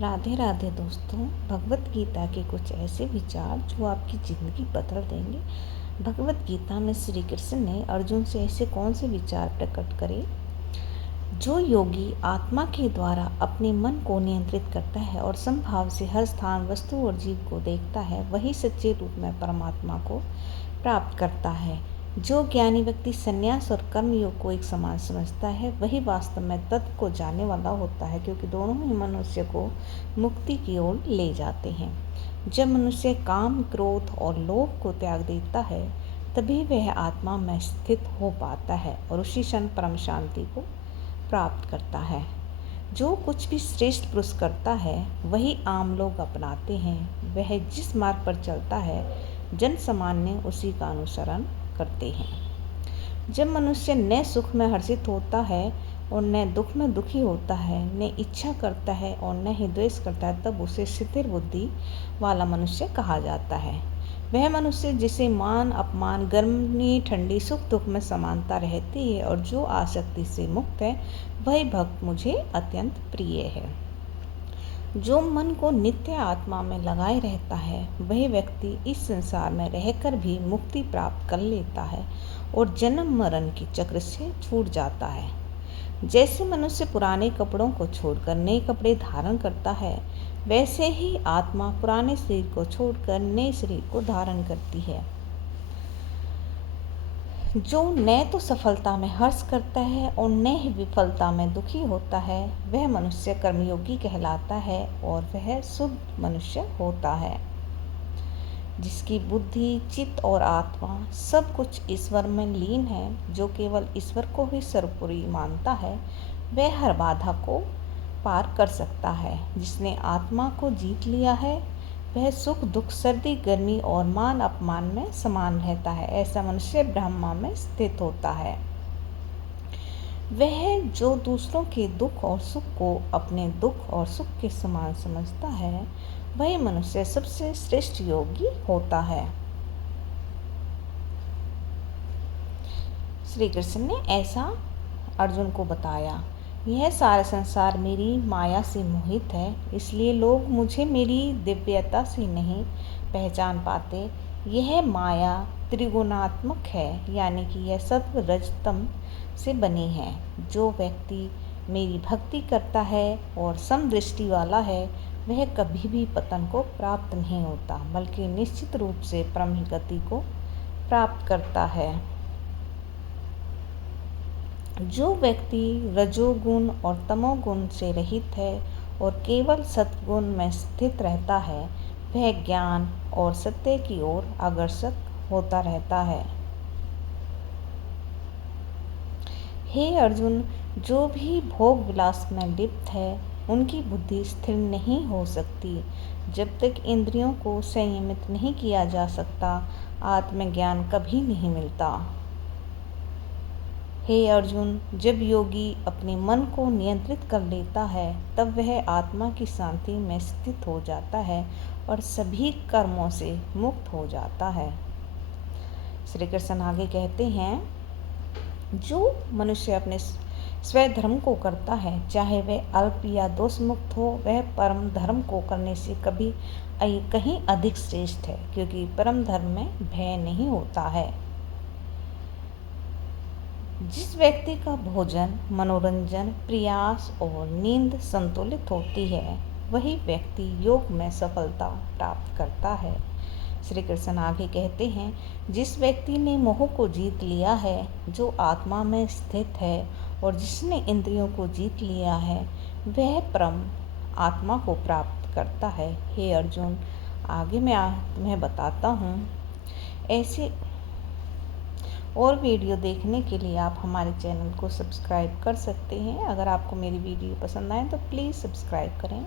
राधे राधे दोस्तों। भगवत गीता के कुछ ऐसे विचार जो आपकी ज़िंदगी बदल देंगे। भगवत गीता में श्री कृष्ण ने अर्जुन से ऐसे कौन से विचार प्रकट करे। जो योगी आत्मा के द्वारा अपने मन को नियंत्रित करता है और समभाव से हर स्थान, वस्तु और जीव को देखता है, वही सच्चे रूप में परमात्मा को प्राप्त करता है। जो ज्ञानी व्यक्ति संन्यास और कर्म योग को एक समान समझता है, वही वास्तव में तत्व को जानने वाला होता है, क्योंकि दोनों ही मनुष्य को मुक्ति की ओर ले जाते हैं। जब मनुष्य काम, क्रोध और लोभ को त्याग देता है, तभी वह आत्मा में स्थित हो पाता है और उसी क्षण परम शांति को प्राप्त करता है। जो कुछ भी श्रेष्ठ पुरुष करता है, वही आम लोग अपनाते हैं। वह जिस मार्ग पर चलता है, जन सामान्य उसी का अनुसरण करते हैं। जब मनुष्य न सुख में हर्षित होता है और न दुख में दुखी होता है, न इच्छा करता है और न ही द्वेष करता है, तब उसे स्थिर बुद्धि वाला मनुष्य कहा जाता है। वह मनुष्य जिसे मान अपमान, गर्मी ठंडी, सुख दुख में समानता रहती है और जो आसक्ति से मुक्त है, वही भक्त मुझे अत्यंत प्रिय है। जो मन को नित्य आत्मा में लगाए रहता है, वही व्यक्ति इस संसार में रहकर भी मुक्ति प्राप्त कर लेता है और जन्म मरण के चक्र से छूट जाता है। जैसे मनुष्य पुराने कपड़ों को छोड़कर नए कपड़े धारण करता है, वैसे ही आत्मा पुराने शरीर को छोड़कर नए शरीर को धारण करती है। जो न तो सफलता में हर्ष करता है और न ही विफलता में दुखी होता है, वह मनुष्य कर्मयोगी कहलाता है और वह शुद्ध मनुष्य होता है। जिसकी बुद्धि, चित्त और आत्मा सब कुछ ईश्वर में लीन है, जो केवल ईश्वर को ही सर्वोपरि मानता है, वह हर बाधा को पार कर सकता है। जिसने आत्मा को जीत लिया है, वह सुख दुख, सर्दी गर्मी और मान अपमान में समान रहता है। ऐसा मनुष्य ब्रह्मा में स्थित होता है। वह जो दूसरों के दुख और सुख को अपने दुख और सुख के समान समझता है, वही मनुष्य सबसे श्रेष्ठ योगी होता है। श्री कृष्ण ने ऐसा अर्जुन को बताया। यह सारा संसार मेरी माया से मोहित है, इसलिए लोग मुझे मेरी दिव्यता से नहीं पहचान पाते। यह माया त्रिगुणात्मक है, यानी कि यह सत्व रज तम से बनी है। जो व्यक्ति मेरी भक्ति करता है और समदृष्टि वाला है, वह कभी भी पतन को प्राप्त नहीं होता, बल्कि निश्चित रूप से परम गति को प्राप्त करता है। जो व्यक्ति रजोगुण और तमोगुण से रहित है और केवल सत्गुण में स्थित रहता है, वह ज्ञान और सत्य की ओर अग्रसर होता रहता है। हे अर्जुन, जो भी भोग विलास में लिप्त है, उनकी बुद्धि स्थिर नहीं हो सकती। जब तक इंद्रियों को संयमित नहीं किया जा सकता, आत्मज्ञान कभी नहीं मिलता। हे अर्जुन, जब योगी अपने मन को नियंत्रित कर लेता है, तब वह आत्मा की शांति में स्थित हो जाता है और सभी कर्मों से मुक्त हो जाता है। श्री कृष्ण आगे कहते हैं, जो मनुष्य अपने स्वधर्म को करता है, चाहे वह अल्प या दोष मुक्त हो, वह परम धर्म को करने से कहीं अधिक श्रेष्ठ है, क्योंकि परम धर्म में भय नहीं होता है। जिस व्यक्ति का भोजन, मनोरंजन, प्रयास और नींद संतुलित होती है, वही व्यक्ति योग में सफलता प्राप्त करता है। श्री कृष्ण आगे कहते हैं, जिस व्यक्ति ने मोह को जीत लिया है, जो आत्मा में स्थित है और जिसने इंद्रियों को जीत लिया है, वह परम आत्मा को प्राप्त करता है। हे अर्जुन, आगे मैं बताता हूँ। ऐसे और वीडियो देखने के लिए आप हमारे चैनल को सब्सक्राइब कर सकते हैं। अगर आपको मेरी वीडियो पसंद आए तो प्लीज़ सब्सक्राइब करें।